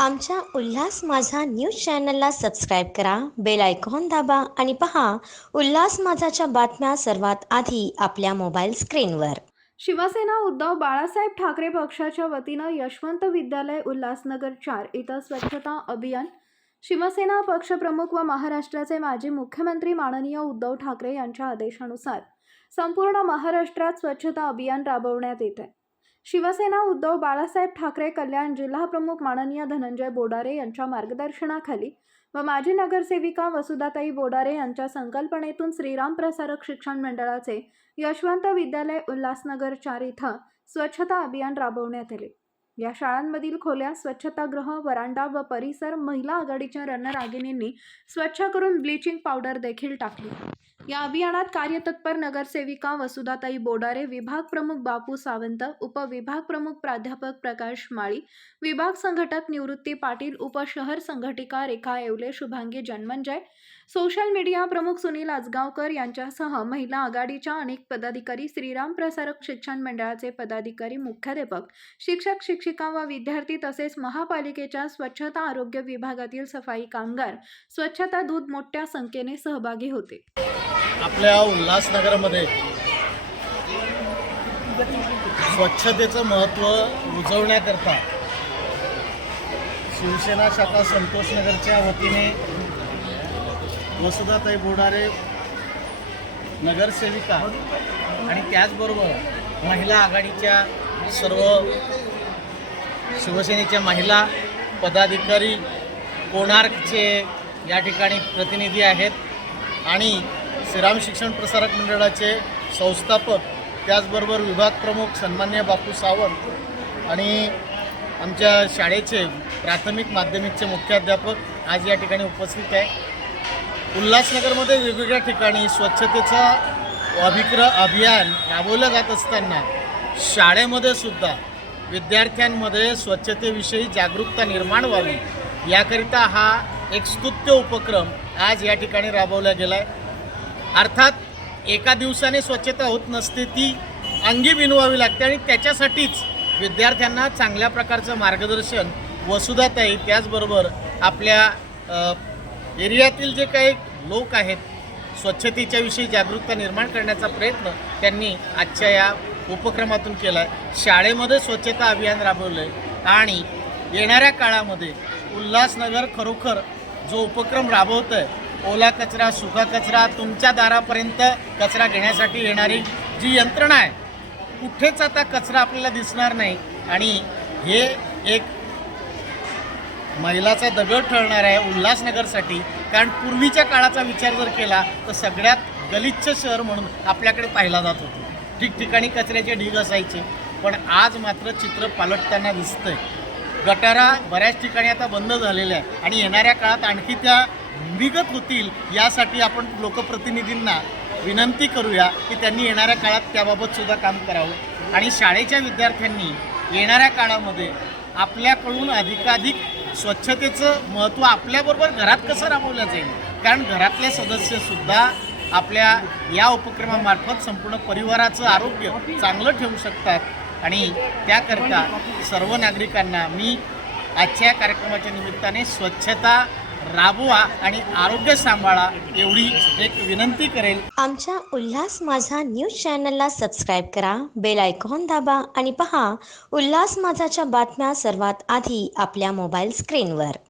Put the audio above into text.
आमच्या उल्हास माझा न्यूज चॅनलला सबस्क्राईब करा, बेल आयकॉन दाबा आणि पहा उल्हास माझाच्या बातम्या सर्वात आधी आपल्या मोबाईल स्क्रीनवर. शिवसेना उद्धव बाळासाहेब ठाकरे पक्षाच्या वतीनं यशवंत विद्यालय उल्हासनगर 4 इथं स्वच्छता अभियान. शिवसेना पक्षप्रमुख व महाराष्ट्राचे माजी मुख्यमंत्री माननीय उद्धव ठाकरे यांच्या आदेशानुसार संपूर्ण महाराष्ट्रात स्वच्छता अभियान राबवण्यात येत आहे. शिवसेना उद्धव बाळासाहेब ठाकरे कल्याण जिल्हा प्रमुख माननीय धनंजय बोडारे यांच्या मार्गदर्शनाखाली व माजी नगरसेविका वसुधाताई बोडारे यांच्या संकल्पनेतून श्रीराम प्रसारक शिक्षण मंडळाचे यशवंत विद्यालय उल्हासनगर 4 इथं स्वच्छता अभियान राबवण्यात आले. या शाळांमधील खोल्या, स्वच्छतागृह, वरांडा व परिसर महिला आघाडीच्या रणरागिणींनी स्वच्छ करून ब्लीचिंग पावडर देखील टाकली. या अभियानात कार्यतत्पर नगरसेविका वसुधाताई बोडारे, विभाग प्रमुख बापू सावंत, उपविभाग प्रमुख प्राध्यापक प्रकाश माळी, विभाग संघटक निवृत्ती पाटील, उपशहर संघटिका रेखा येवले, शुभांगी जन्मंजय, सोशल मीडिया प्रमुख सुनील आजगावकर यांच्यासह महिला आघाडीच्या अनेक पदाधिकारी, श्रीराम प्रसारक शिक्षण मंडळाचे पदाधिकारी, मुख्याध्यापक, शिक्षक शिक्षिका व विद्यार्थी तसेच महापालिकेच्या स्वच्छता आरोग्य विभागातील सफाई कामगार, स्वच्छता दूत मोठ्या संख्येने सहभागी होते. आपल्या उल्हासनगरमध्ये स्वच्छतेचं महत्त्व रुजवण्याकरता शिवसेना शाखा संतोषनगरच्या वतीने वसुधाताई बोडारे नगरसेविका आणि त्याचबरोबर महिला आघाडीच्या सर्व शिवसेनेच्या महिला पदाधिकारी, कोणार्कचे या ठिकाणी प्रतिनिधी आहेत आणि श्रीराम शिक्षण प्रसारक मंडळाचे संस्थापक, त्याचबरोबर विभाग प्रमुख सन्मान्य बापू सावंत आणि आमच्या शाळेचे प्राथमिक माध्यमिकचे मुख्याध्यापक आज या ठिकाणी उपस्थित आहे. उल्हासनगरमध्ये वेगवेगळ्या ठिकाणी स्वच्छतेचा अभियान राबवलं जात असताना शाळेमध्ये सुद्धा विद्यार्थ्यांमध्ये स्वच्छतेविषयी जागरूकता निर्माण व्हावी याकरिता हा एक स्तुत्य उपक्रम आज या ठिकाणी राबवला गेला आहे. अर्थात एका दिवसाने स्वच्छता होत नसते, ती अंगी बिनवावी लागते आणि त्याच्यासाठीच विद्यार्थ्यांना चांगल्या प्रकारचं मार्गदर्शन वसुधाताई, त्याचबरोबर आपल्या एरियातील जे काही लोक आहेत स्वच्छतेच्या विषयी जागरूकता निर्माण करण्याचा प्रयत्न त्यांनी आजच्या या उपक्रमातून केला आहे. शाळेमध्ये स्वच्छता अभियान राबवलं आहे आणि येणाऱ्या काळामध्ये उल्हासनगर खरोखर जो उपक्रम राबवत आहे, ओला कचरा, सुका कचरा, तुमच्या दारापर्यंत कचरा घेण्यासाठी येणारी जी यंत्रणा आहे, कुठेच आता कचरा आपल्याला दिसणार नाही आणि हे एक मैलाचा दगड ठरणार आहे उल्हासनगरसाठी. कारण पूर्वीच्या काळाचा विचार जर केला तर सगळ्यात गलिच्छ शहर म्हणून आपल्याकडे पाहिला जात होतं. ठिकठिकाणी कचऱ्याचे ढीग असायचे, पण आज मात्र चित्र पालटताना दिसतंय. गटारा बऱ्याच ठिकाणी आता बंद झालेल्या आहे आणि येणाऱ्या काळात आणखी त्या भूमिगत होतील. यासाठी आपण लोकप्रतिनिधींना विनंती करूया की त्यांनी येणाऱ्या काळात त्याबाबत सुद्धा काम करावं आणि शाळेच्या विद्यार्थ्यांनी येणाऱ्या काळामध्ये आपल्याकडून अधिकाधिक स्वच्छतेचं महत्त्व आपल्याबरोबर घरात कसं राबवलं जाईल, कारण घरातले सदस्यसुद्धा आपल्या या उपक्रमामार्फत संपूर्ण परिवाराचं आरोग्य चांगलं ठेवू शकतात आणि त्याकरता सर्व नागरिकांना मी आजच्या कार्यक्रमाच्या निमित्ताने स्वच्छता राबवा आणि आरोग्य सांभाळा एवढी एक विनंती करेल. आमच्या उल्हास माझा न्यूज चॅनलला सबस्क्राईब करा, बेल आयकॉन दाबा आणि पहा उल्हास माझाच्या बातम्या सर्वात आधी आपल्या मोबाईल स्क्रीनवर.